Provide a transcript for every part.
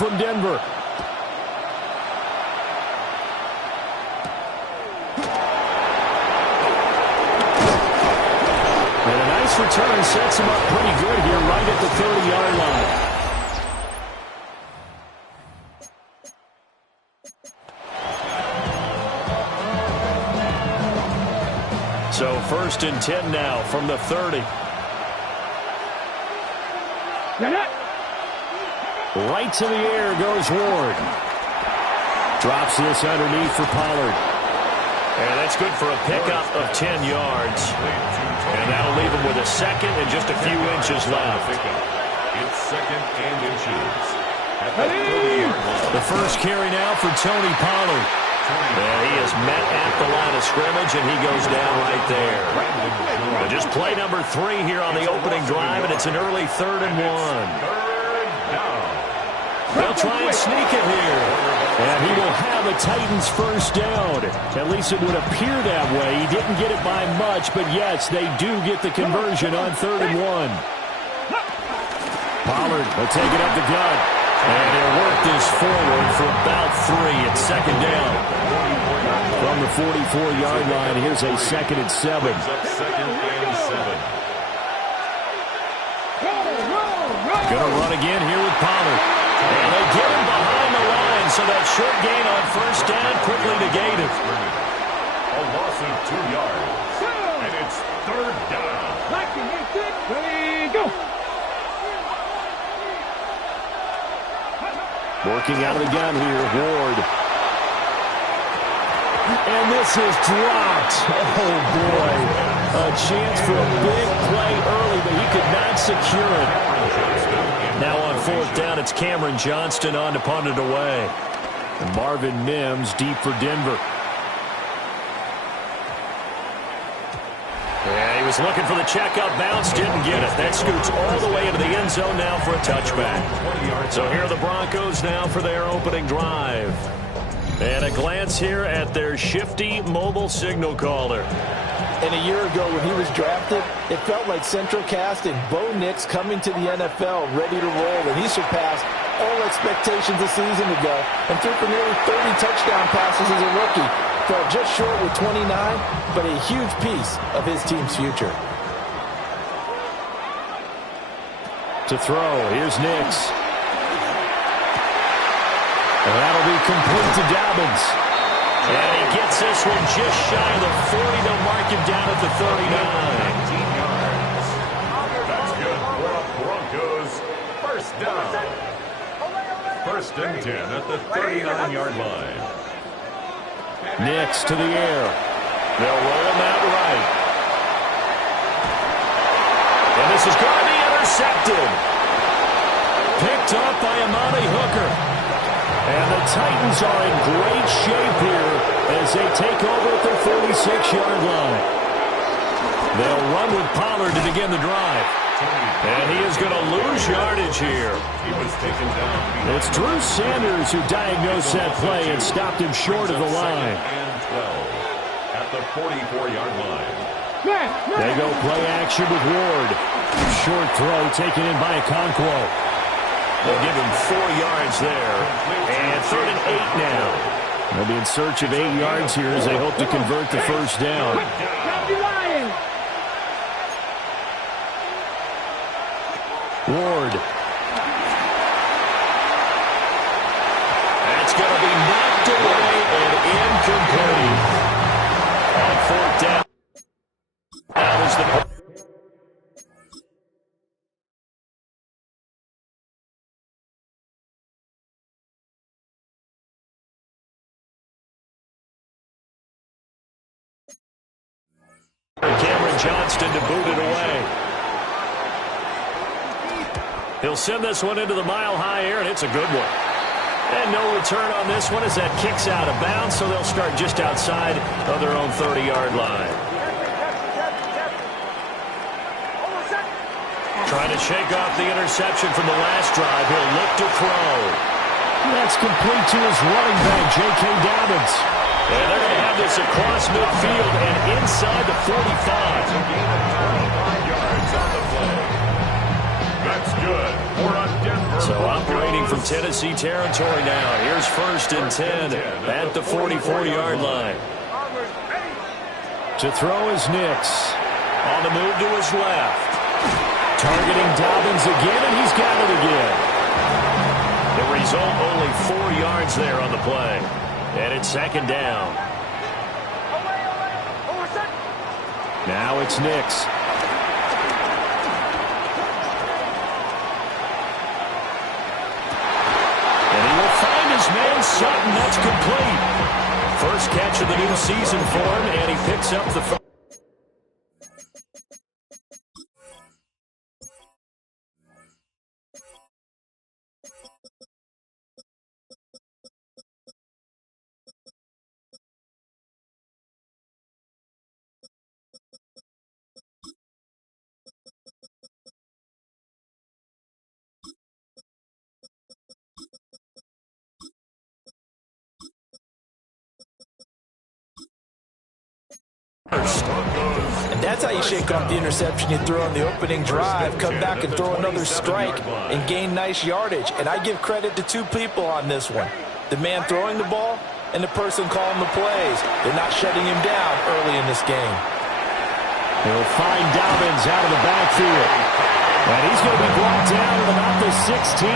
from Denver. And a nice return sets him up pretty good here right at the 30-yard line. So 1st and 10 now from the 30. Right to the air goes Ward. Drops this underneath for Pollard. And that's good for a pickup of 10 yards. And that'll leave him with a second and just a few inches left. It's 2nd and inches. The first carry now for Tony Pollard. And he is met at the line of scrimmage, and he goes down right there. Just play number 3 here on the opening drive, and it's an early 3rd and 1. They'll try and sneak it here. And he will have a Titans first down. At least it would appear that way. He didn't get it by much, but yes, they do get the conversion on 3rd and 1. Pollard will take it up the gut. And he'll work this forward for about 3. It's 2nd down. From the 44-yard line, here's a 2nd and 7. Gonna run again here with Pollard. And they get him behind the line, so that short gain on 1st down quickly negated. A loss of 2 yards. And it's 3rd down. Ready, go. Working out of the gun here, Ward. And this is dropped. Oh, boy. A chance for a big play early, but he could not secure it. Now on 4th down, it's Cameron Johnston on to punt it away. And Marvin Mims deep for Denver. Yeah, he was looking for the checkup bounce, didn't get it. That scoots all the way into the end zone now for a touchback. So here are the Broncos now for their opening drive. And a glance here at their shifty mobile signal caller. And a year ago when he was drafted, it felt like Central Cast and Bo Nix coming to the NFL ready to roll, and he surpassed all expectations a season ago and threw for nearly 30 touchdown passes as a rookie. Fell just short with 29, but a huge piece of his team's future. To throw, here's Nix. And that'll be complete to Dobbins. And he gets this one just shy of the 40. They'll mark him down at the 39. 19 yards. That's good for a Broncos first down. 1st and 10 at the 39-yard line. Nix to the air. They'll roll him out right. And this is going to be intercepted. Picked up by Amani Hooker. And the Titans are in great shape here as they take over at their 46-yard line. They'll run with Pollard to begin the drive. And he is going to lose yardage here. He was taken down. It's Drew Sanders who diagnosed that play and stopped him short of the line. And 12 at the 44-yard line. They go play action with Ward. Short throw taken in by Okonkwo. They'll give him 4 yards there. And 3rd and 8 now. They'll be in search of 8 yards here as they hope to convert the first down. Ward. That's going to be knocked away and incomplete. On 4th down. That was the... Cameron Johnston to boot it away. He'll send this one into the mile-high air, and it's a good one. And no return on this one as that kicks out of bounds, so they'll start just outside of their own 30-yard line. Trying to shake off the interception from the last drive. He'll look to throw. That's complete to his running back, J.K. Dobbins. And they're going to have this across midfield and inside the 45. Yards on the play. That's good for a Denver So operating from Tennessee territory now. Here's 1st and 10 at the 44-yard line. To throw is Nix. On the move to his left. Targeting Dobbins again, and he's got it again. The result, only 4 yards there on the play. And it's 2nd down. Now it's Nix. And he will find his man Sutton. That's complete. First catch of the new season for him, and he picks up the first. And that's how you shake off the interception you threw on the opening drive, come back and throw another strike and gain nice yardage. And I give credit to 2 people on this one. The man throwing the ball and the person calling the plays. They're not shutting him down early in this game. He'll find Dobbins out of the backfield. And he's going to be brought down at about the 16.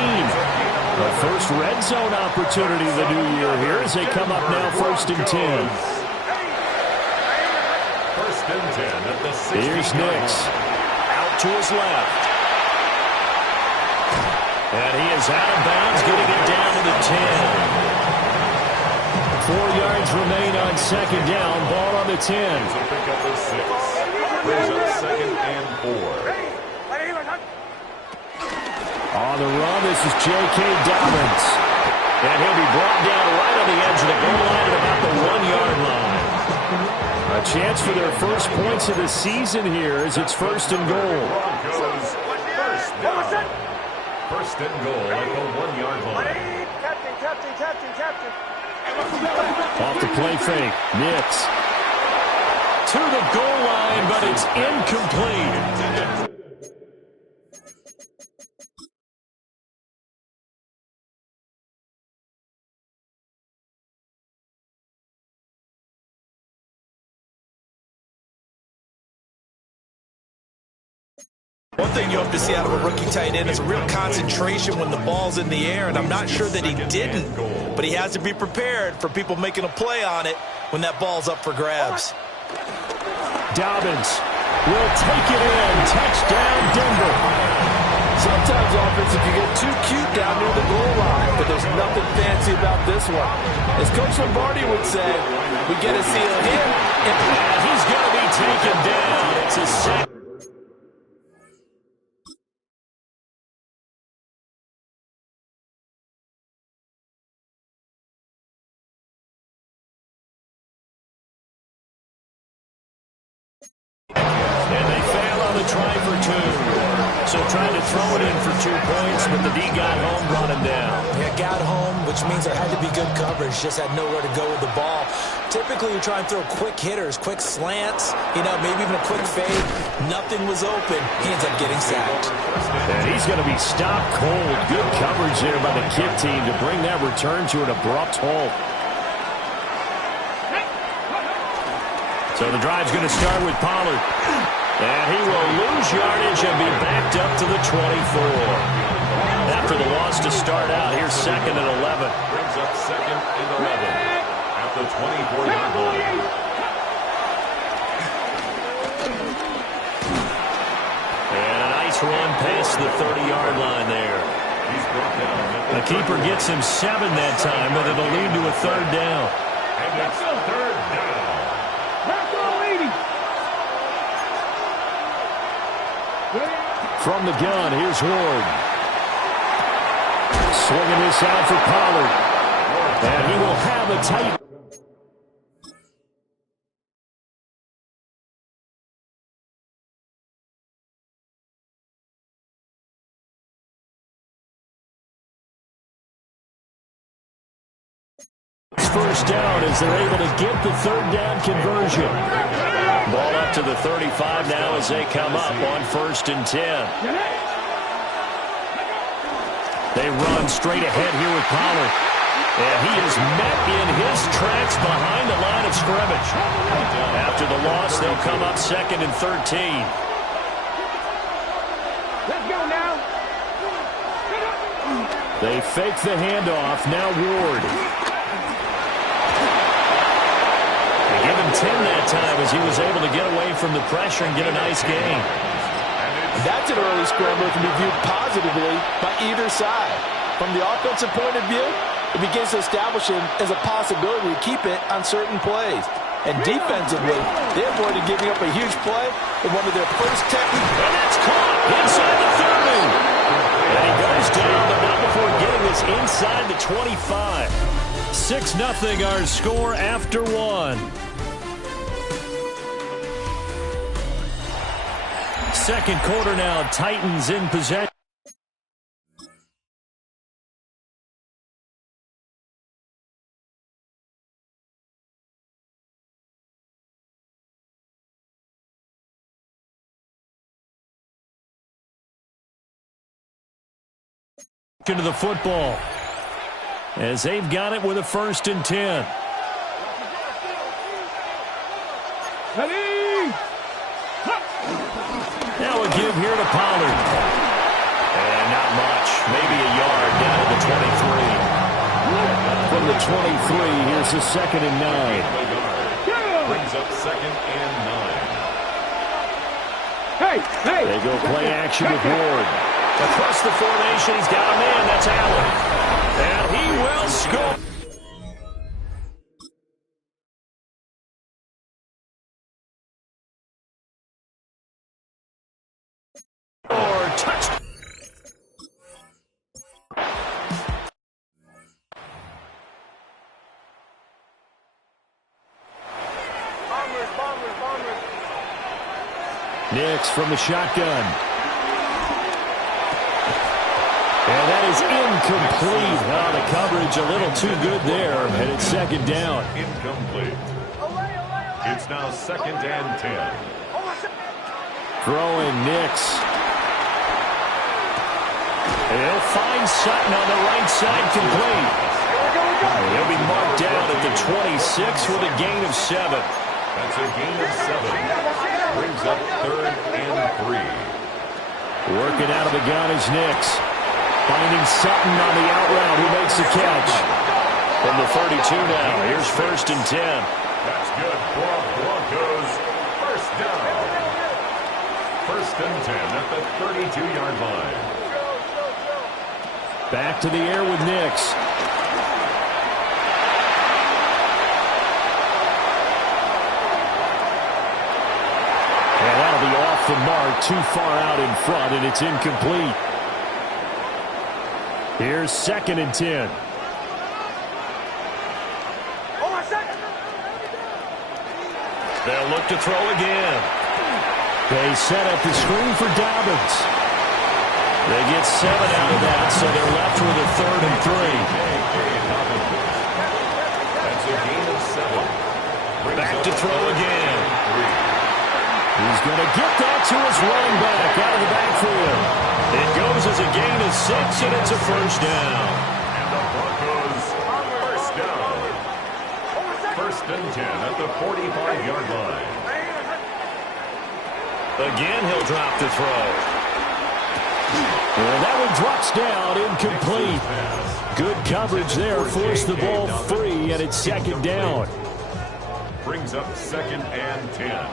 The first red zone opportunity of the new year here as they come up now 1st and 10. 1st and 10 at the 16. Here's Nix. Out to his left. And he is out of bounds, getting it down to the 10. 4 yards remain on 2nd down. Ball on the 10. So pick up the 6. Brings up 2nd and 4. On the run, this is J.K. Dobbins. And he'll be brought down right on the edge of the goal line at about the 1-yard line. A chance for their first points of the season here as it's 1st and goal. Broncos 1st down. 1st and goal at the 1-yard line. Off the play fake, Nix. To the goal line, but it's incomplete. One thing you hope to see out of a rookie tight end is a real concentration when the ball's in the air, and I'm not sure that he didn't, but he has to be prepared for people making a play on it when that ball's up for grabs. Dobbins will take it in. Touchdown, Denver. Sometimes offense, if you get too cute down near the goal line, but there's nothing fancy about this one. As Coach Lombardi would say, we get to see a hit. And he's going to be taken down. It's his second. And they fail on the try for 2. So trying to throw it in for 2 points, but the D got home, brought him down. Yeah, got home, which means there had to be good coverage. Just had nowhere to go with the ball. Typically, you try and throw quick hitters, quick slants, maybe even a quick fade. Nothing was open. He ends up getting sacked. And he's going to be stopped cold. Good coverage there by the kick team to bring that return to an abrupt halt. So the drive's going to start with Pollard. And he will lose yardage and be backed up to the 24. After the loss to start out, here's 2nd and 11. Brings up 2nd and 11 at the 24-yard line. And a nice run past the 30-yard line there. He's brought down. The keeper gets him 7 that time, but it'll lead to a 3rd down. And it's 3rd down. From the gun, here's Ward. Swinging this out for Pollard. And he will have a tight. First down as they're able to get the 3rd down conversion. Ball up to the 35 now as they come up on 1st and 10. They run straight ahead here with Pollard. And he is met in his tracks behind the line of scrimmage. After the loss, they'll come up 2nd and 13. Let's go now. They fake the handoff. Now Ward. They give him 10 that time as he was able to get away from the pressure and get a nice gain. That's an early scramble that can be viewed positively by either side. From the offensive point of view, it begins to establish him as a possibility to keep it on certain plays. And defensively, they avoided giving up a huge play in one of their first 10. And that's caught inside the 30. And he goes down, but not before getting this inside the 25. 6-0 our score after one. Second quarter now, Titans in possession. Into the football as they've got it with a 1st and 10. Ready? Now a give here to Pollard. And not much. Maybe a yard down to the 23. From the 23, here's the 2nd and 9. Brings up 2nd and 9. Hey, hey. They go play action with Ward. Across the formation, he's got a man. That's Allen. And he will score. Or touch. Nix from the shotgun. And that is incomplete. Oh, the coverage a little too good there, and it's 2nd down. Incomplete. It's now 2nd and 10. Throwing Nix. And he'll find Sutton on the right side complete. He'll be marked down at the 26 with a gain of 7. That's a gain of 7. Brings up 3rd and 3. Working out of the gun is Nix. Finding Sutton on the out route who makes the catch. From the 32 now, here's 1st and 10. That's good for Broncos. 1st down. 1st and 10 at the 32-yard line. Back to the air with Nix. And that'll be off the mark, too far out in front, and it's incomplete. Here's 2nd and 10. They'll look to throw again. They set up the screen for Dobbins. They get 7 out of that, so they're left with a 3rd and 3. That's a gain of 7. Back to throw again. He's going to get that to his running back out of the backfield. It goes as a gain of 6, and it's a 1st down. And the Broncos, 1st down. 1st and 10 at the 45-yard line. Again, he'll drop the throw. And that one drops down, incomplete. Good coverage there, forced the ball free, and it's 2nd down. Brings up 2nd and 10.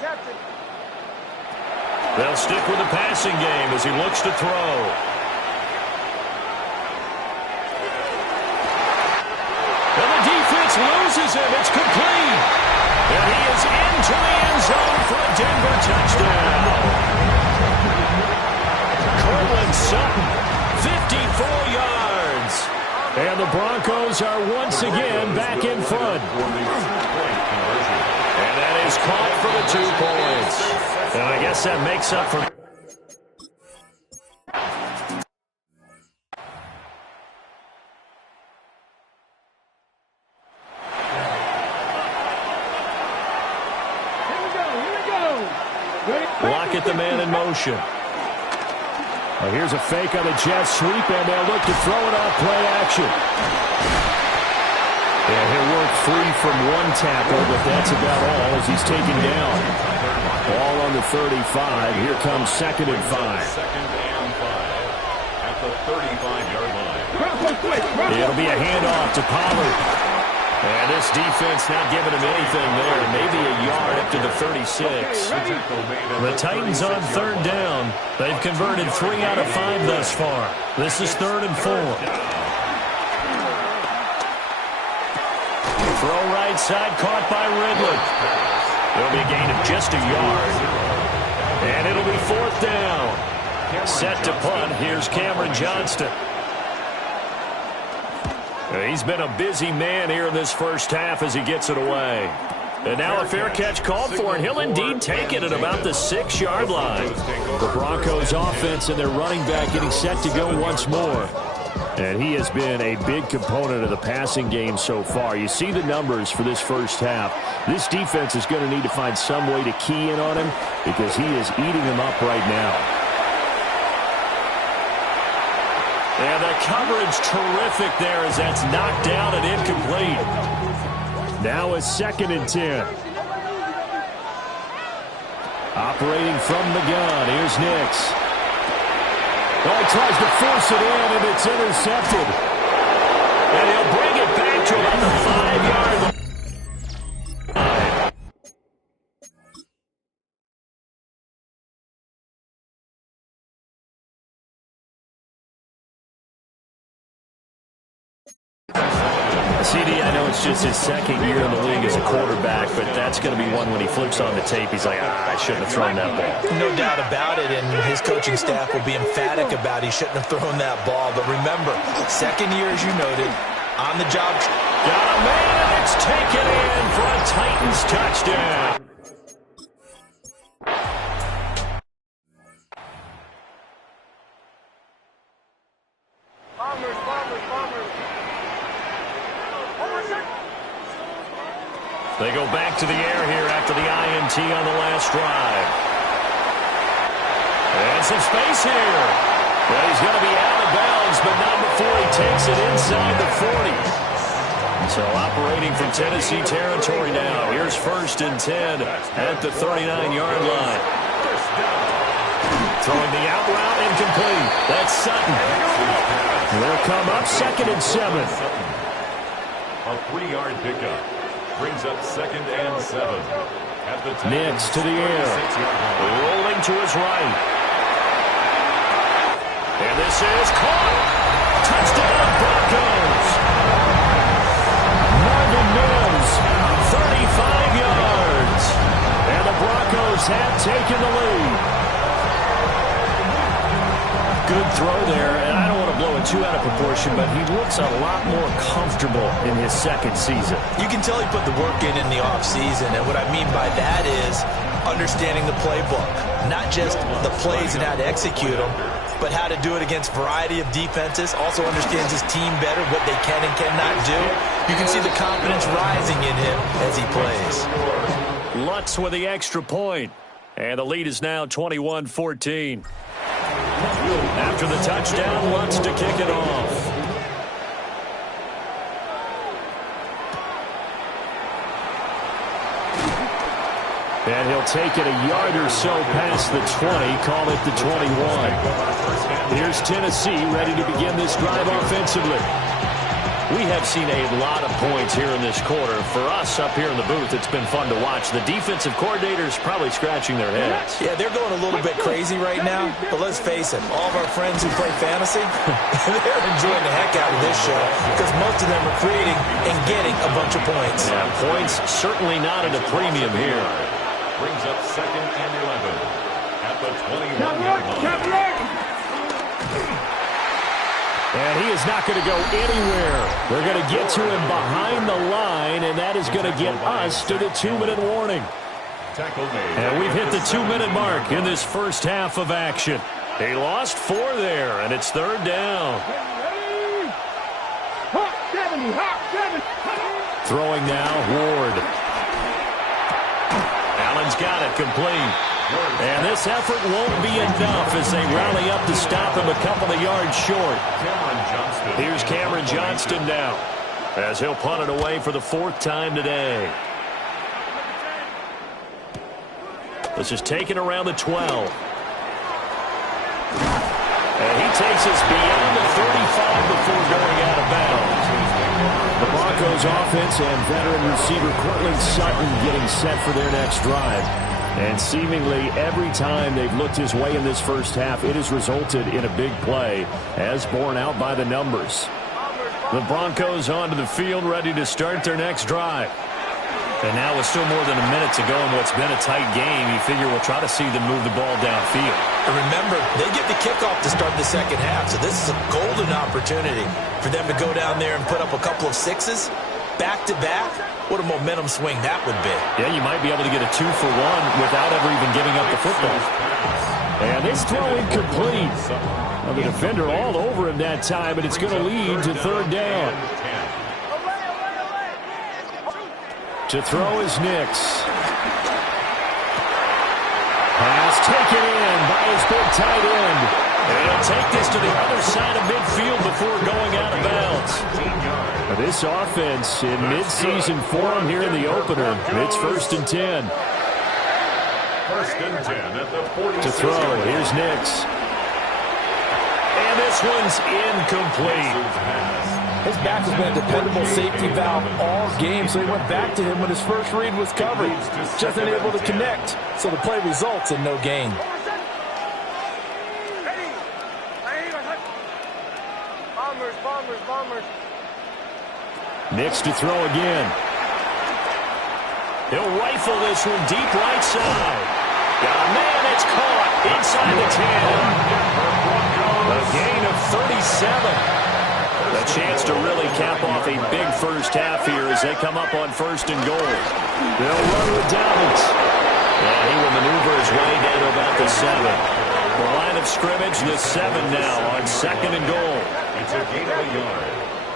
Captain. They'll stick with the passing game as he looks to throw. And the defense loses him. It's complete. And he is into the end zone for a Denver touchdown. Courtland Sutton, 54 yards. And the Broncos are once again back in front. And that is caught for the 2 points. And I guess that makes up for... Lockett the man in motion. Well, here's a fake on the jet sweep, and they'll look to throw it off play action. And he'll work free from one tackle, but that's about all as he's taken down. Ball on the 35. Here comes 2nd and 5. Second and 5 at the 35-yard line. It'll be a handoff to Pollard. And this defense not giving him anything there. Maybe a yard up to the 36. The Titans on 3rd down. They've converted 3 out of 5 thus far. This is 3rd and 4. Throw right side, caught by Ridley. It'll be a gain of just a yard. And it'll be 4th down. Set to punt. Here's Cameron Johnston. He's been a busy man here in this first half as he gets it away. And now a fair catch called for, and he'll indeed take it at about the 6-yard line. The Broncos offense and their running back getting set to go once more. And he has been a big component of the passing game so far. You see the numbers for this first half. This defense is going to need to find some way to key in on him because he is eating them up right now. And the coverage terrific there as that's knocked down and incomplete. Now a 2nd and 10. Operating from the gun. Here's Nix. Oh, he tries to force it in, and it's intercepted. And he'll bring it back to about the 5-yard line. CD, I know it's just his 2nd year in the league as a quarterback, but that's going to be one when he flips on the tape. He's like, I shouldn't have thrown that ball. No doubt about it, and his coaching staff will be emphatic about he shouldn't have thrown that ball. But remember, 2nd year, as you noted, on the job. Got a man, it's taken in for a Titans touchdown. They go back to the air here after the INT on the last drive. And some space here. Well, he's going to be out of bounds, but not before he takes it inside the 40. So operating from Tennessee territory now. Here's 1st and 10 at the 39-yard line. Throwing the out route incomplete. That's Sutton. They'll come up 2nd and 7. A 3-yard pickup. Brings up 2nd and 7. At the Nix to the air. Rolling to his right. And this is caught. Touchdown Broncos. Marvin Mims, 35 yards. And the Broncos have taken the lead. Good throw there, and I don't want to blow it too out of proportion, but he looks a lot more comfortable in his 2nd season. You can tell he put the work in the offseason, and what I mean by that is understanding the playbook. Not just the plays and how to execute them, but how to do it against a variety of defenses. Also understands his team better, what they can and cannot do. You can see the confidence rising in him as he plays. Lutz with the extra point, and the lead is now 21-14. After the touchdown, Lutz to kick it off. And he'll take it a yard or so past the 20, call it the 21. Here's Tennessee ready to begin this drive offensively. We have seen a lot of points here in this quarter. For us up here in the booth, it's been fun to watch. The defensive coordinators probably scratching their heads. Yeah, they're going a little bit crazy right now, but let's face it, all of our friends who play fantasy, they're enjoying the heck out of this show because most of them are creating and getting a bunch of points. Yeah, points certainly not at a premium here. Brings up 2nd and 11 at the 21-yard line. And he is not going to go anywhere. They're going to get to him behind the line, and that is going to get us to the 2-minute warning. And we've hit the 2-minute mark in this first half of action. He lost 4 there, and it's 3rd down. Throwing now, Ward. Allen's got it complete. And this effort won't be enough as they rally up to stop him a couple of yards short. Here's Cameron Johnston now, as he'll punt it away for the 4th time today. This is taken around the 12. And he takes us beyond the 35 before going out of bounds. The Broncos offense and veteran receiver Courtland Sutton getting set for their next drive. And seemingly every time they've looked his way in this first half, it has resulted in a big play, as borne out by the numbers. The Broncos onto the field, ready to start their next drive. And now with still more than a minute to go in what's been a tight game, you figure we'll try to see them move the ball downfield. And remember, they get the kickoff to start the second half, so this is a golden opportunity for them to go down there and put up a couple of sixes back-to-back. What a momentum swing that would be. Yeah, you might be able to get a 2-for-1 without ever even giving up the football. And this throw incomplete. Well, the defender all over him that time, and it's going to lead to 3rd down. To throw is Nix. Pass taken in by his big tight end. And he'll take this to the other side of midfield before going out of bounds. This offense in midseason form here in the opener. It's 1st and 10. 1st and 10 at the 46. To throw, here's Nix. And this one's incomplete. His back has been a dependable safety valve all game, so he went back to him when his first read was covered. Just unable to connect, so the play results in no gain. Bombers. Nix to throw again. He'll rifle this one deep right side. Got a man, it's caught inside the 10. A gain of 37. A chance to really cap off a big first half here as they come up on 1st and goal. They'll run with Dallas. And he will maneuver his way down to about the 7. The line of scrimmage, the 7 now on 2nd and goal. It's a gain of a yard.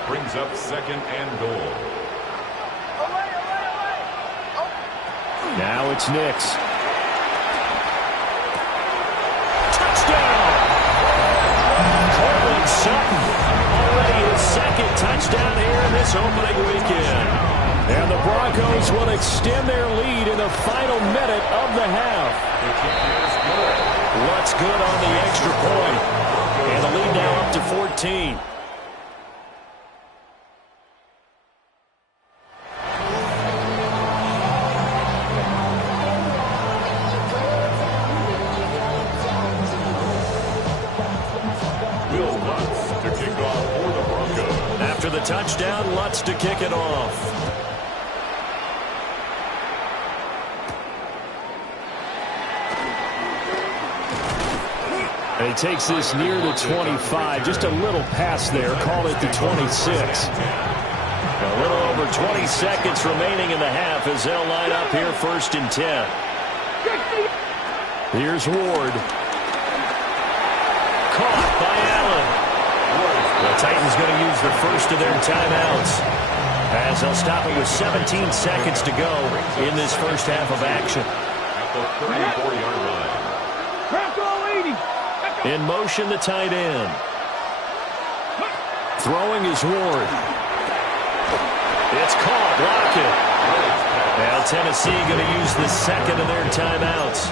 Brings up 2nd and goal. Now it's Nix. Touchdown! Courtland Sutton. Already his 2nd touchdown here in this opening weekend. And the Broncos will extend their lead in the final minute of the half. What's good on the extra point? And the lead now up to 14. The touchdown, Lutz to kick it off. And he takes this near the 25. Just a little pass there. Call it the 26. A little over 20 seconds remaining in the half as they'll line up here 1st and 10. Here's Ward. Caught by Allen. The Titans going to use the first of their timeouts as they'll stop it with 17 seconds to go in this first half of action. At the 34-yard line. In motion, the tight end. Throwing is Ward. It's caught. Lockett. Now Tennessee going to use the 2nd of their timeouts.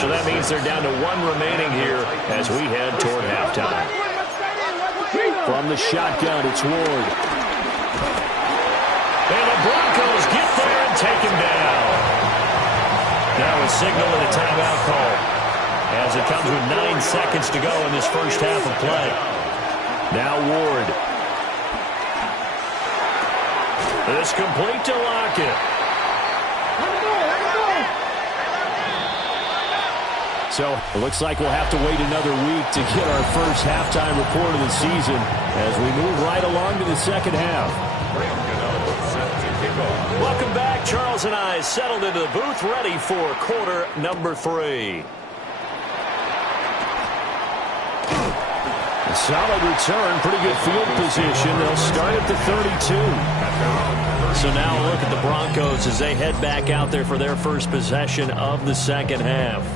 So that means they're down to 1 remaining here as we head toward halftime. From the shotgun, it's Ward. And the Broncos get there and take him down. Now a signal and a timeout call as it comes with 9 seconds to go in this first half of play. Now Ward. This complete to Lockett. So it looks like we'll have to wait another week to get our first halftime report of the season as we move right along to the second half. Welcome back. Charles and I settled into the booth ready for quarter number 3. A solid return, pretty good field position. They'll start at the 32. So now a look at the Broncos as they head back out there for their first possession of the second half.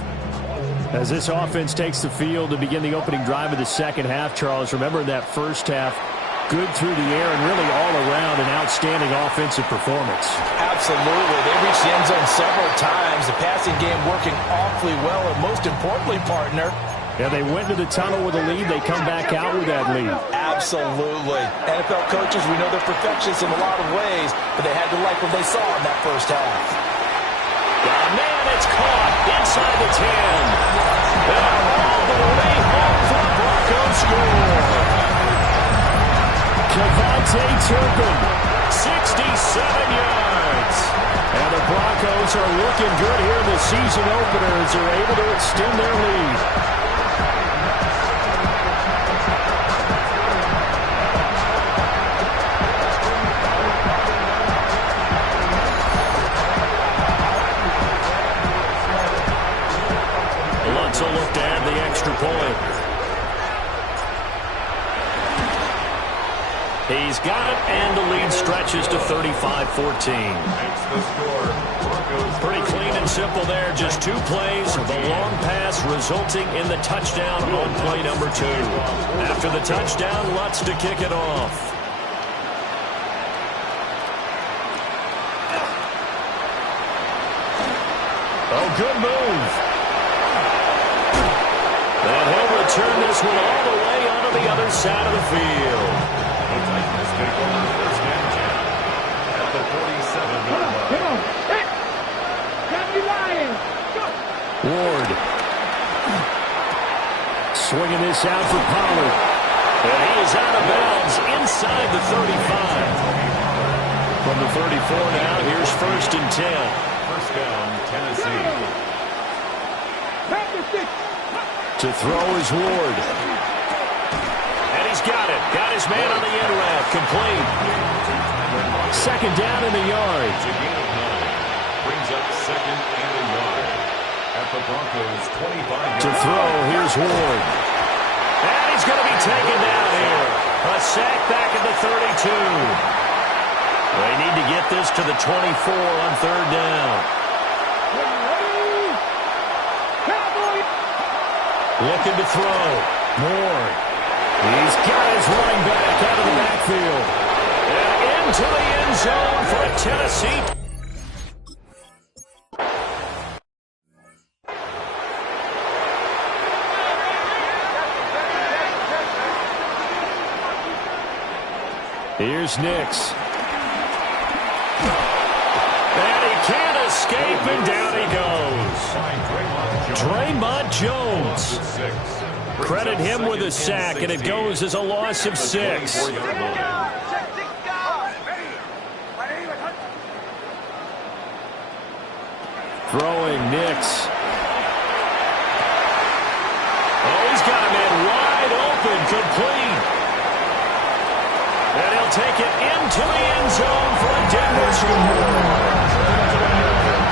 As this offense takes the field to begin the opening drive of the second half, Charles, remember in that first half, good through the air and really all around an outstanding offensive performance. Absolutely. They reached the end zone several times. The passing game working awfully well, and most importantly, partner, yeah, they went to the tunnel with a lead. They come back out with that lead. Absolutely. NFL coaches, we know they're perfectionists in a lot of ways, but they had to like what they saw in that first half. Man, it's caught inside the 10. And all the way home for the Broncos score. Kevontae Turpin, 67 yards. And the Broncos are looking good here in the season opener as they're able to extend their lead. Lutz will look to add the extra point. He's got it, and the lead stretches to 35-14. Pretty clean and simple there. Just 2 plays. The long pass resulting in the touchdown on play number 2. After the touchdown, Lutz to kick it off. Oh, good move. And he'll return this one all the way onto the other side of the field. The Titans take over first and 10 at the 47-yard line. Come on. Hey. Got me lying. Go. Ward. Swinging this out for Pollard. And he is out of bounds inside the 35. From the 34 now, here's first and 10. First down, Tennessee. Back to 6. To throw is Ward. And he's got it. Got his man on the end route. Complete. Second down in the yard. It's a gain of 9. Brings up second and a yard at the Broncos' 25-yard To throw, here's Ward. And he's going to be taken down here. A sack back at the 32. They need to get this to the 24 on third down. Looking to throw. Moore. He's got his running back out of the backfield. And into the end zone for a Tennessee. Here's Nix. And he can't escape, and down he goes. Draymond Jones. Credit him with a sack, and it goes as a loss of 6. Throwing Nix. Oh, he's got a man wide open, complete. And he'll take it into the end zone for a Denver score.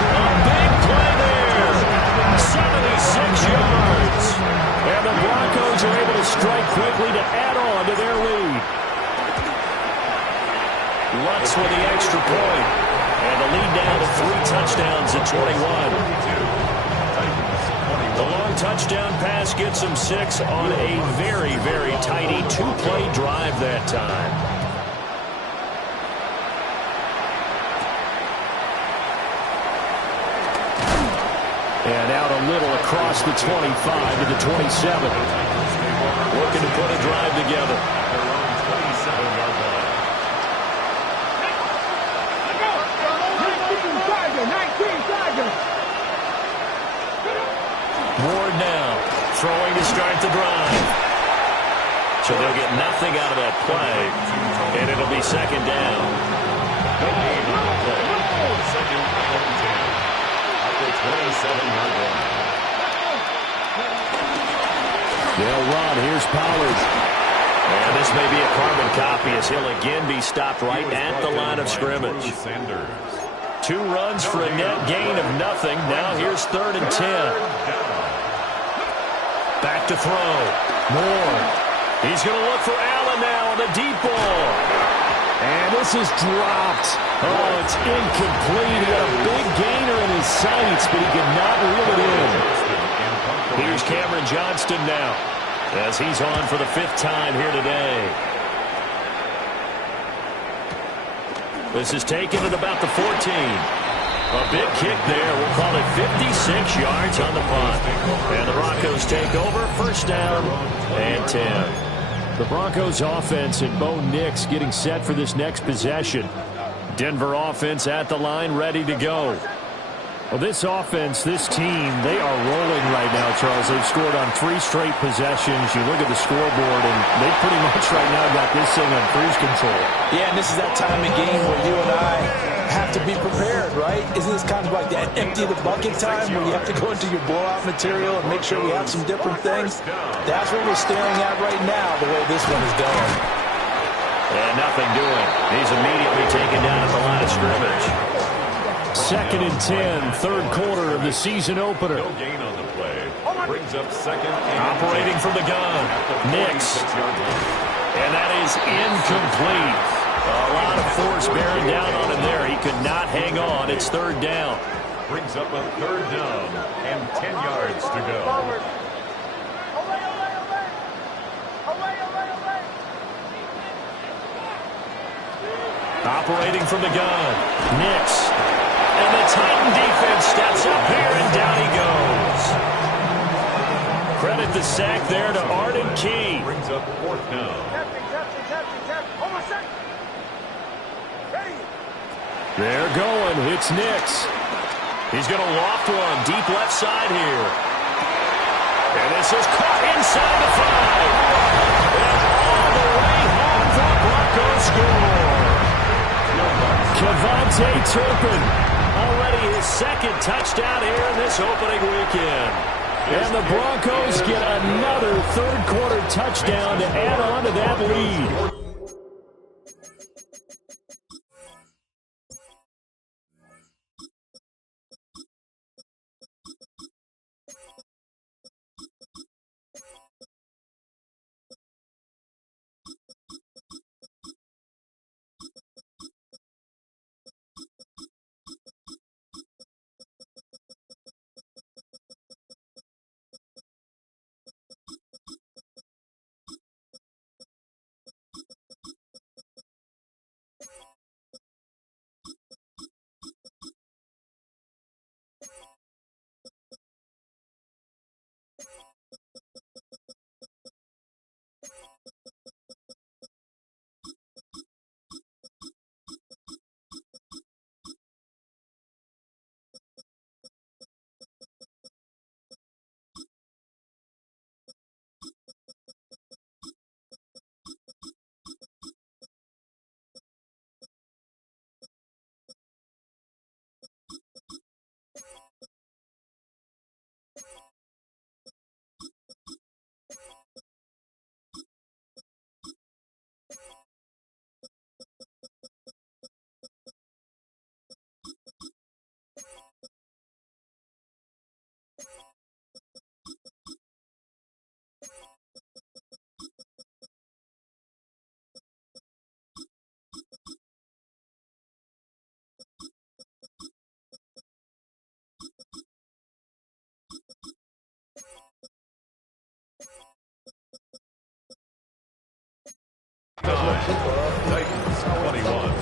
A big play there. 76 yards. And the Broncos are able to strike quickly to add on to their lead. Lutz with the extra point. And the lead down to 3 touchdowns at 21. The long touchdown pass gets them 6 on a very, very tidy 2-play drive that time. And out a little across the 25 to the 27. Looking to put a drive together. Their own 27-yard line. 19 Tigers. Ward now, throwing to start the drive. So they'll get nothing out of that play, and it'll be second down. Second and 10 at the 27-yard line. They'll run. Here's Pollard. And this may be a carbon copy as he'll again be stopped right at the line of scrimmage. Sanders. 2 runs for a net gain of nothing. Now here's third and 10. Back to throw. Moore. He's going to look for Allen now on the deep ball. And this is dropped. Oh, it's incomplete. He had a big gainer in his sights, but he could not reel it in. Here's Cameron Johnston now, as he's on for the 5th time here today. This is taken at about the 14. A big kick there. We'll call it 56 yards on the punt. And the Broncos take over. 1st down and 10. The Broncos offense and Bo Nix getting set for this next possession. Denver offense at the line, ready to go. Well, this offense, this team, they are rolling right now, Charles. They've scored on 3 straight possessions. You look at the scoreboard, and they pretty much right now got this thing on cruise control. Yeah, and this is that time of game where you and I have to be prepared, right? Isn't this kind of like that empty the bucket time where you have to go into your blowout material and make sure we have some different things? That's what we're staring at right now, the way this one is going. And nothing doing. He's immediately taken down at the line of scrimmage. 2nd and 10, 3rd quarter of the season opener. No gain on the play. Brings up 2nd and Operating from the gun. Nix. And that is incomplete. A lot of force bearing down on him there. He could not hang on. It's 3rd down. Brings up a 3rd down and 10 yards to go. Operating from the gun. Nix. And the Titan defense steps up here, and down he goes. Credit the sack there to Arden Key. Brings up 4th down. They're going. It's Nix. He's going to loft one deep left side here. And this is caught inside the 5. And all the way home for Broncos score. Kevontae Turpin, already his 2nd touchdown here in this opening weekend. And the Broncos get another 3rd quarter touchdown to add on to that lead. Titans 21.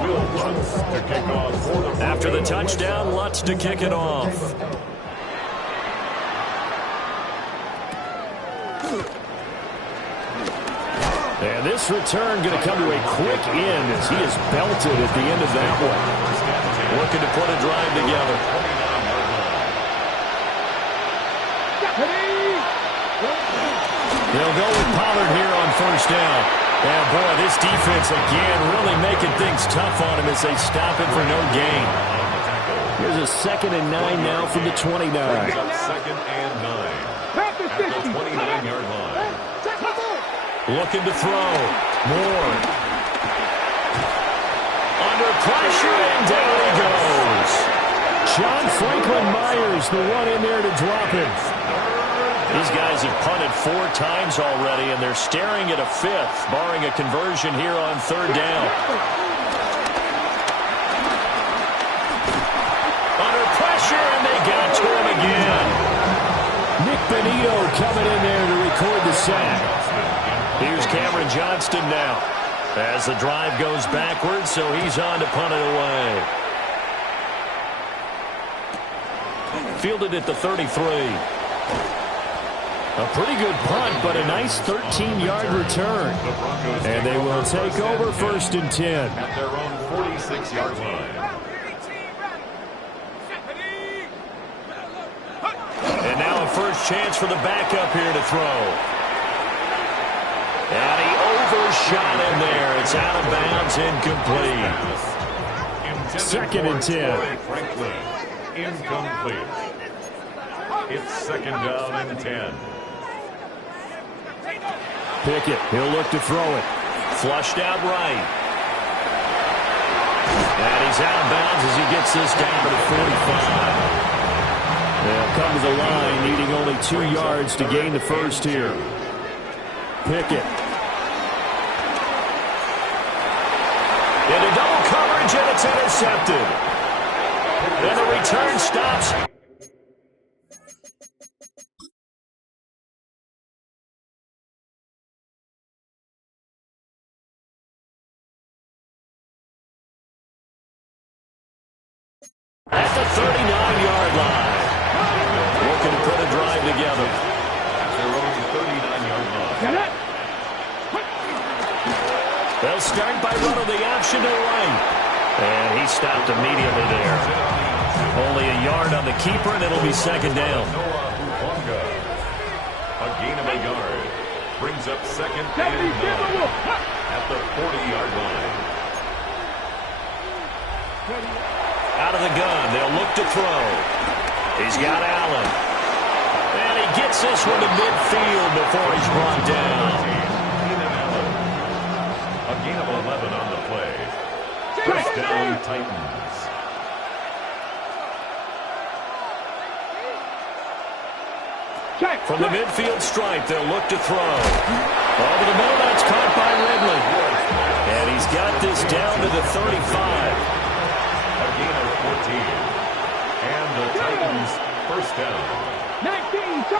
Will Lutz to kick off for the After the touchdown, Lutz to kick it off. And this return going to come to a quick end as he is belted at the end of that one. Looking to put a drive together. They'll go with Pollard here on 1st down. And boy, this defense again really making things tough on him as they stop him for no gain. Here's a 2nd and 9 now from the 29. 2nd and 9 at the 29-yard line. Looking to throw. Moore. Under pressure, and down he goes. John Franklin Myers, the one in there to drop him. These guys have punted 4 times already, and they're staring at a 5th, barring a conversion here on 3rd down. Under pressure, and they got to him again. Nick Benito coming in there to record the sack. Here's Cameron Johnston now as the drive goes backwards, so he's on to punt it away. Fielded at the 33. A pretty good punt, but a nice 13-yard return. And they will take over 1st and 10. At their own 46-yard line. And now a first chance for the backup here to throw. And he overshot in there. It's out of bounds, incomplete. 2nd and 10. Franklin, incomplete. It's 2nd down and 10. Pickett, he'll look to throw it. Flushed out right. And he's out of bounds as he gets this down to the 45. They'll come to the line, needing only 2 yards to gain the first here. Pickett. Into double coverage, and it's intercepted. And the return stops. At the 39-yard line. Looking to put a drive together. At their own 39-yard line. They'll start by running the option to right. And he stopped immediately there. Only a yard on the keeper, and it'll be 2nd down. Noah Hufanga. A gain of a yard. Brings up 2nd and 9. At the 40-yard line. Out of the gun, they'll look to throw. He's got Allen. And he gets this one to midfield before he's brought down. Keenan Allen. A gain of 11 on the play. 1st down, Titans. From the midfield stripe, they'll look to throw. Over the middle, that's caught by Ridley. And he's got this down to the 35. A gain of 14. And the Titans 1st down. 19, let's go.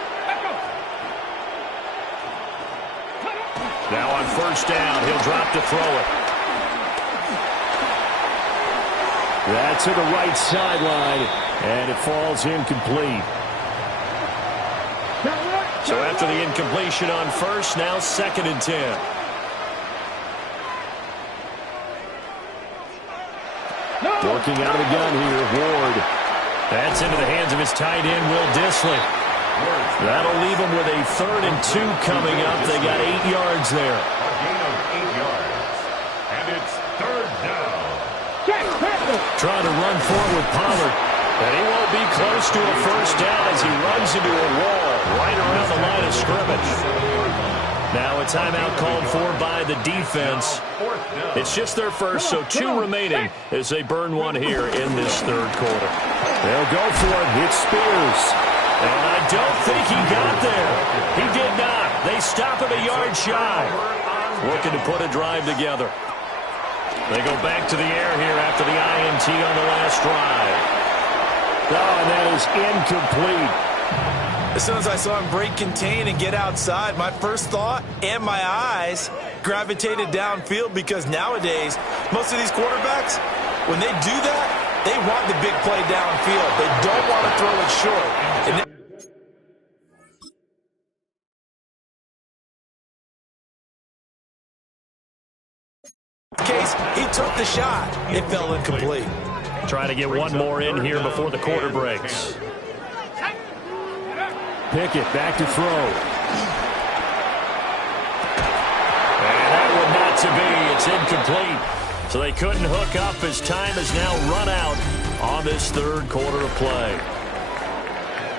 Now on 1st down, he'll drop to throw it. That's to the right sideline, and it falls incomplete. So after the incompletion on 1st, now 2nd and 10. Working out of the gun here, Ward. That's into the hands of his tight end, Will Dissly. That'll leave him with a 3rd and 2 coming up. They got 8 yards there. A gain of 8 yards. And it's 3rd down. Trying to run forward with Pollard. And he won't be close to a 1st down as he runs into a wall right around the line of scrimmage. Now a timeout called for by the defense. It's just their first, so 2 remaining as they burn one here in this 3rd quarter. They'll go for it. It's Spears. And I don't think he got there. He did not. They stop him a yard shy. Looking to put a drive together. They go back to the air here after the INT on the last drive. Oh, and that is incomplete. As soon as I saw him break contain and get outside, my first thought and my eyes gravitated downfield, because nowadays, most of these quarterbacks, when they do that, they want the big play downfield. They don't want to throw it short. And in this case, he took the shot. It fell incomplete. Trying to get one more in here before the quarter breaks. Pickett back to throw. And that one not to be. It's incomplete. So they couldn't hook up as time has now run out on this 3rd quarter of play.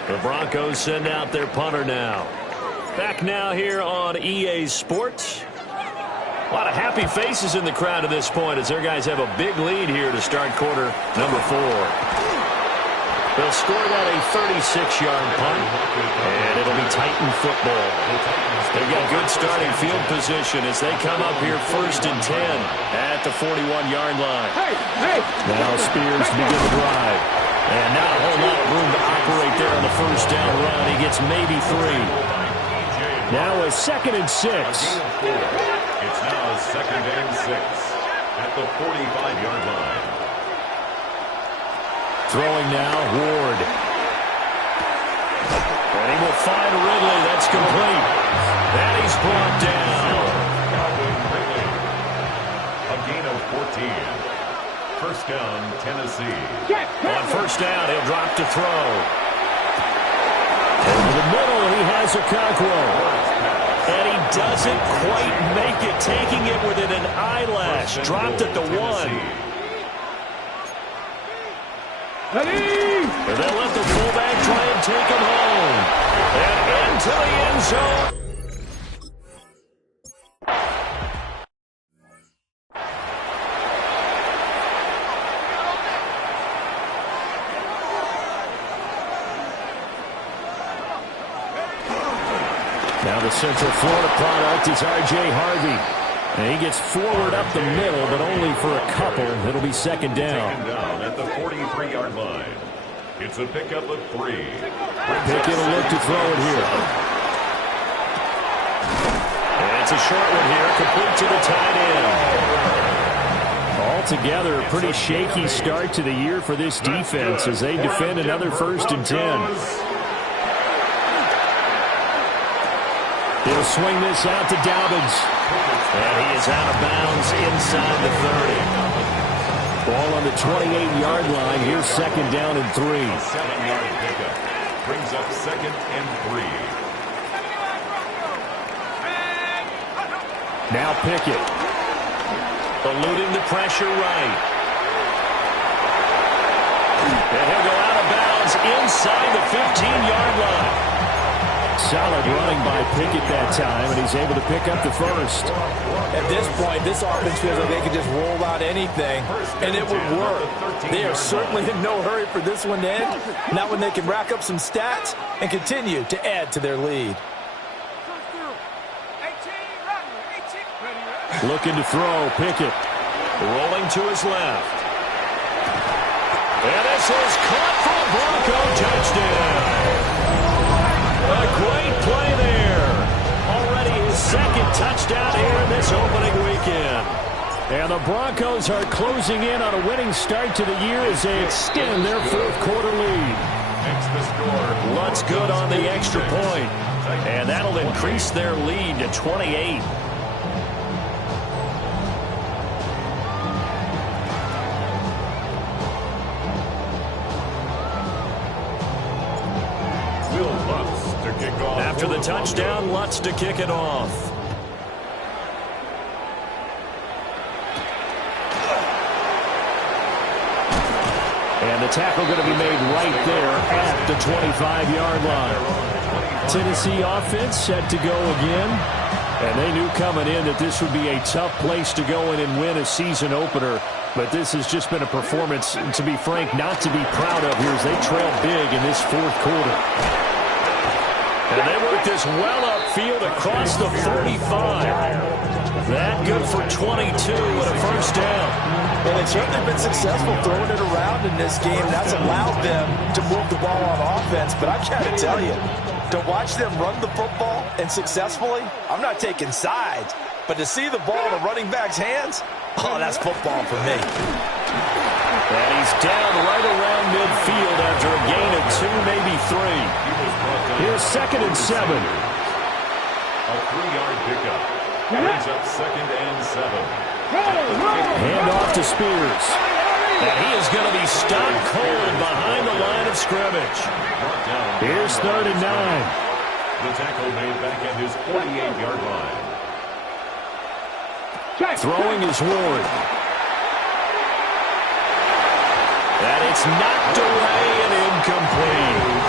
The Broncos send out their punter now. Back now here on EA Sports. A lot of happy faces in the crowd at this point as their guys have a big lead here to start quarter number 4. They'll score that a 36-yard punt, and it'll be Titans Titan football. They've got good starting field position as they come up here 1st and 10 at the 41-yard line. Now Spears to begin the drive. And not a whole lot of room to operate there on the first down run. He gets maybe 3. Now a 2nd and 6. It's now 2nd and 6 at the 45-yard line. Throwing now, Ward. And he will find Ridley. That's complete. And he's brought down. A gain of 14. First down, Tennessee. On first down, he'll drop to throw. Over the middle, he has Okonkwo. And he doesn't quite make it, taking it within an eyelash. Dropped at the 1. And then let the fullback try and take him home. And into the end zone. Now the Central Florida product is R.J. Harvey. And he gets forward up the middle, but only for a couple. It'll be 2nd down. Taken down at the 43-yard line. It's a pickup of 3. Pickett will look to throw it here. And it's a short one here, complete to the tight end. Altogether, a pretty shaky start to the year for this defense as they defend another 1st and 10. He'll swing this out to Dobbins. And he is out of bounds inside the 30. Ball on the 28-yard line. Here's 2nd down and 3. 7-yard pickup. Brings up 2nd and 3. Now Pickett. Eluding the pressure right. And he'll go out of bounds inside the 15-yard line. Solid running by Pickett that time, and he's able to pick up the 1st. At this point, this offense feels like they could just roll out anything, and it would work. They are certainly in no hurry for this one to end, not when they can rack up some stats and continue to add to their lead. Looking to throw, Pickett. Rolling to his left. And this is caught for a Bronco touchdown. A great play there. Already his 2nd touchdown here in this opening weekend. And the Broncos are closing in on a winning start to the year as they extend their 4th quarter lead. Lutz good on the extra point. And that'll increase their lead to 28. After the touchdown, Lutz to kick it off. And the tackle going to be made right there at the 25-yard line. Tennessee offense set to go again. And they knew coming in that this would be a tough place to go in and win a season opener. But this has just been a performance, to be frank, not to be proud of here as they trail big in this 4th quarter. And they work this well upfield across the 45. That good for 22 and a first down. Well, they've certainly been successful throwing it around in this game. That's allowed them to move the ball on offense. But I've got to tell you, to watch them run the football and successfully, I'm not taking sides. But to see the ball in a running back's hands, oh, that's football for me. And he's down right around midfield after a gain of 2, maybe 3. Here's 2nd and 7. A 3-yard pickup. Brings up 2nd and 7. Hand off to Spears. And he is going to be stopped cold behind the line of scrimmage. Here's 3rd and 9. The tackle made back at his 48-yard line. Throwing is Ward. And it's knocked away and incomplete.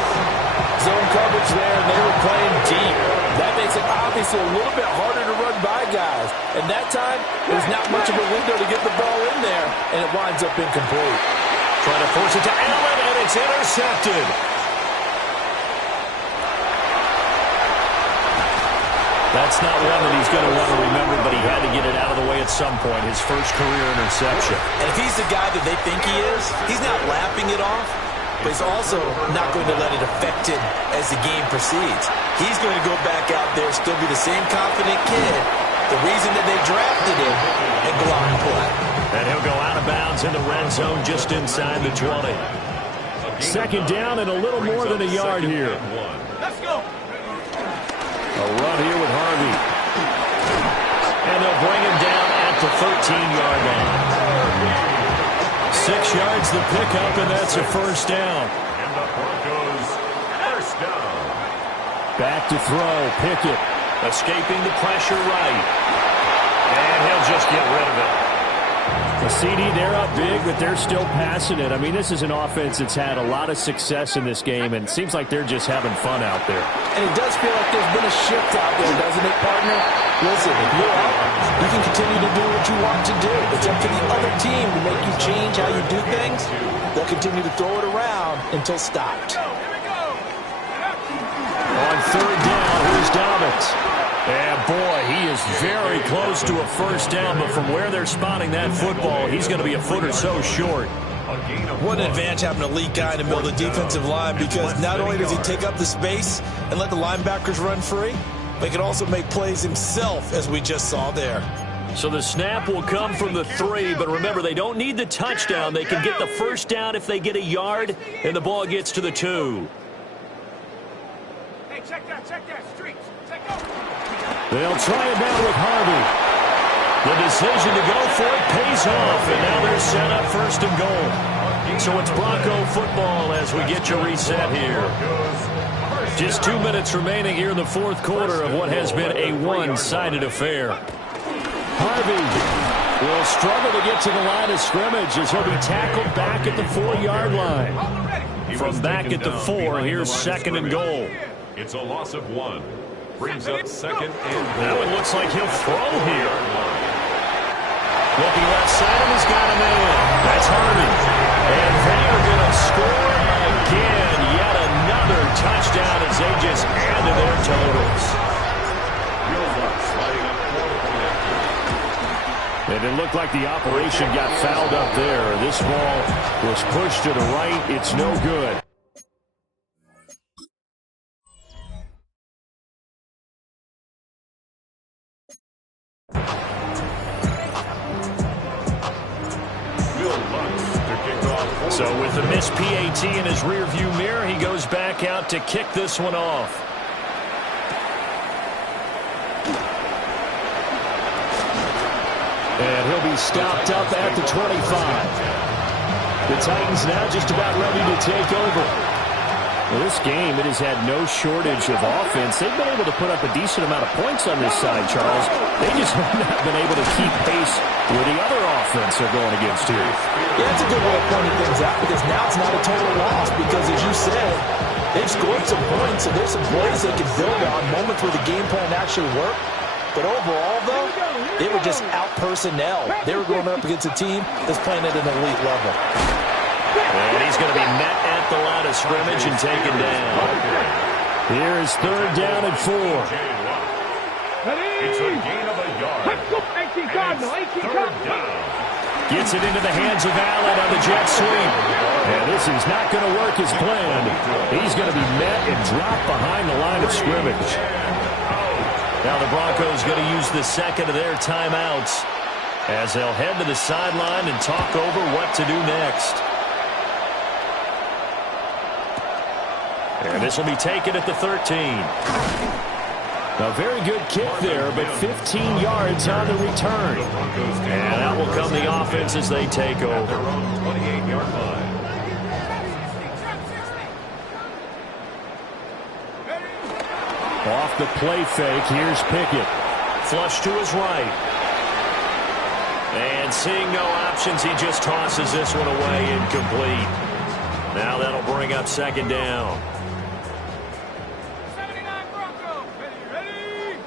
Zone coverage there, and they were playing deep. That makes it obviously a little bit harder to run by guys. And that time, there's not much of a window to get the ball in there, and it winds up incomplete. Trying to force it to Allen, and it's intercepted. That's not one that he's going to want to remember, but he had to get it out of the way at some point, his first career interception. And if he's the guy that they think he is, he's not laughing it off, but he's also not going to let it affect him as the game proceeds. He's going to go back out there, still be the same confident kid, the reason that they drafted him, and go out and play. And he'll go out of bounds in the red zone just inside the 20. Second down and a little more than a yard here. Let's go. A run here with Harvey. And they'll bring him down at the 13-yard line. 6 yards the pickup, and that's a first down. And the Broncos, first down. Back to throw, Pickett. Escaping the pressure right. And he'll just get rid of it. The CD, they're up big, but they're still passing it. I mean, this is an offense that's had a lot of success in this game, and it seems like they're just having fun out there. And it does feel like there's been a shift out there, doesn't it, partner? Listen, if you're up, you can continue to do what you want to do. It's up to the other team to make you change how you do things. They'll continue to throw it around until stopped. On third down, here's Dobbins. And, boy, he is very close to a first down, but from where they're spotting that football, he's going to be a foot or so short. What an advantage having an elite guy in the middle of the defensive line, because not only does he take up the space and let the linebackers run free, but he can also make plays himself, as we just saw there. So the snap will come from the 3, but remember, they don't need the touchdown. They can get the first down if they get a yard, and the ball gets to the 2. Hey, check that, streets. Check out. They'll try it now with Harvey. The decision to go for it pays off, and now they're set up first and goal. So it's Bronco football as we get you reset here. Just 2 minutes remaining here in the fourth quarter of what has been a one-sided affair. Harvey will struggle to get to the line of scrimmage as he'll be tackled back at the 4-yard line. From back at the 4, here's second and goal. It's a loss of 1. Brings up second and Now it looks like he'll throw here. Looking left side, and he's got a man. That's Harvey. And they are going to score again. Yet another touchdown as they just add to their totals. And it looked like the operation got fouled up there. This ball was pushed to the right. It's no good. So with the missed PAT in his rearview mirror, he goes back out to kick this one off. And he'll be stopped up at the 25. The Titans now just about ready to take over. Well, this game, it has had no shortage of offense. They've been able to put up a decent amount of points on this side, Charles. They just have not been able to keep pace with the other offense they're going against here. Yeah, that's a good way of pointing things out, because now it's not a total loss, because as you said, they've scored some points, and there's some plays they can build on, moments where the game plan actually worked. But overall, though, they were just out personnel. They were going up against a team that's playing at an elite level. And he's going to be met at the line of scrimmage and taken down. Here is third down and 4. It's a gain of a yard. 18 Cardinal, 18 Cardinal. Gets it into the hands of Allen on the jet sweep. And this is not going to work as planned. He's going to be met and dropped behind the line of scrimmage. Now the Broncos going to use the second of their timeouts as they'll head to the sideline and talk over what to do next. And this will be taken at the 13. A very good kick there, but 15 yards on the return. And out will come the offense as they take over. Their own 28-yard line. Off the play fake, here's Pickett. Flush to his right. And seeing no options, he just tosses this one away incomplete. Now that'll bring up second down. 79 Broncos. Ready?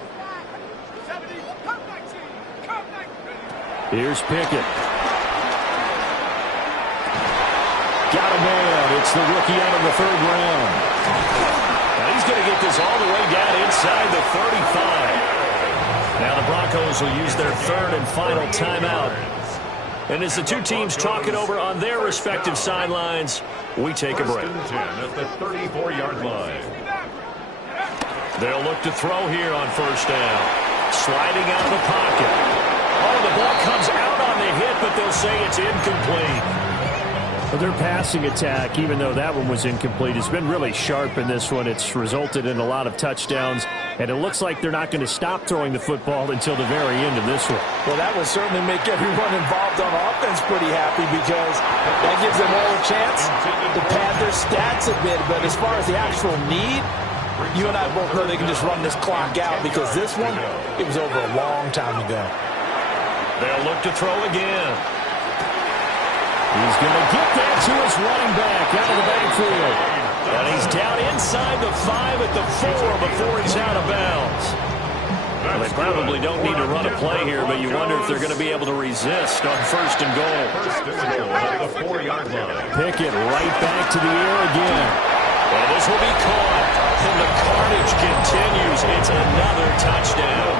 70, come 19. Come 19. Here's Pickett. Got a man. It's the rookie out of the third round. Now he's going to get this all the way down inside the 35. Broncos will use their third and final timeout. And as the two teams talk it over on their respective sidelines, we take a break. First and 10 at the 34-yard line. They'll look to throw here on first down. Sliding out of the pocket. Oh, the ball comes out on the hit, but they'll say it's incomplete. Well, their passing attack, even though that one was incomplete, has been really sharp in this one. It's resulted in a lot of touchdowns, and it looks like they're not going to stop throwing the football until the very end of this one. Well, that would certainly make everyone involved on offense pretty happy because that gives them all a chance to pad their stats a bit. But as far as the actual need, you and I both know they can just run this clock out because this one, it was over a long time ago. They'll look to throw again. He's going to get that to his running back out of the backfield. And he's down inside the 5 at the 4 before he's out of bounds. Well, they probably don't need to run a play here, but you wonder if they're going to be able to resist on first and goal. First and goal at the 4-yard line. Pickett right back to the air again. And this will be caught. And the carnage continues. It's another touchdown.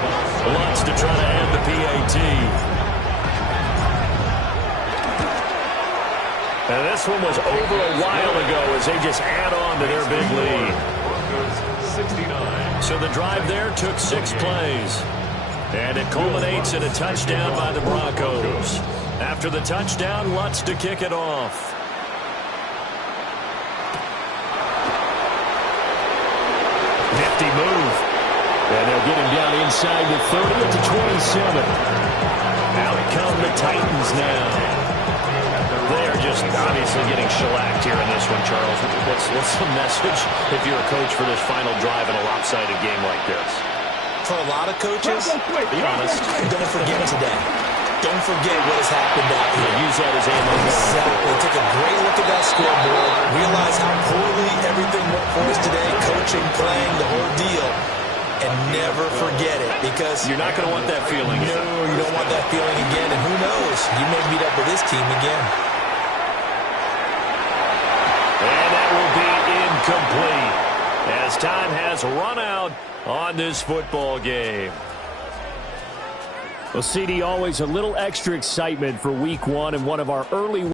Lutz to try to end the PAT. And this one was over a while ago as they just add on to their big lead. Broncos 69. So the drive there took 6 plays. And it culminates in a touchdown by the Broncos. After the touchdown, Lutz to kick it off. Nifty move. And they'll get him down inside the 30 to 27. Out come the Titans now. They are just obviously getting shellacked here in this one, Charles. What's the message if you're a coach for this final drive in a lopsided game like this? For a lot of coaches, Be honest. don't forget today. Don't forget what has happened out here. Use that as ammo. Exactly. Take a great look at that scoreboard. Realize how poorly everything went for us today. Coaching, playing, the whole deal. And never forget it because You're not going to want that feeling. no, you don't want that feeling again. And who knows? You may meet up with this team again. And that will be incomplete as time has run out on this football game. Well, CD, always a little extra excitement for week 1 and one of our early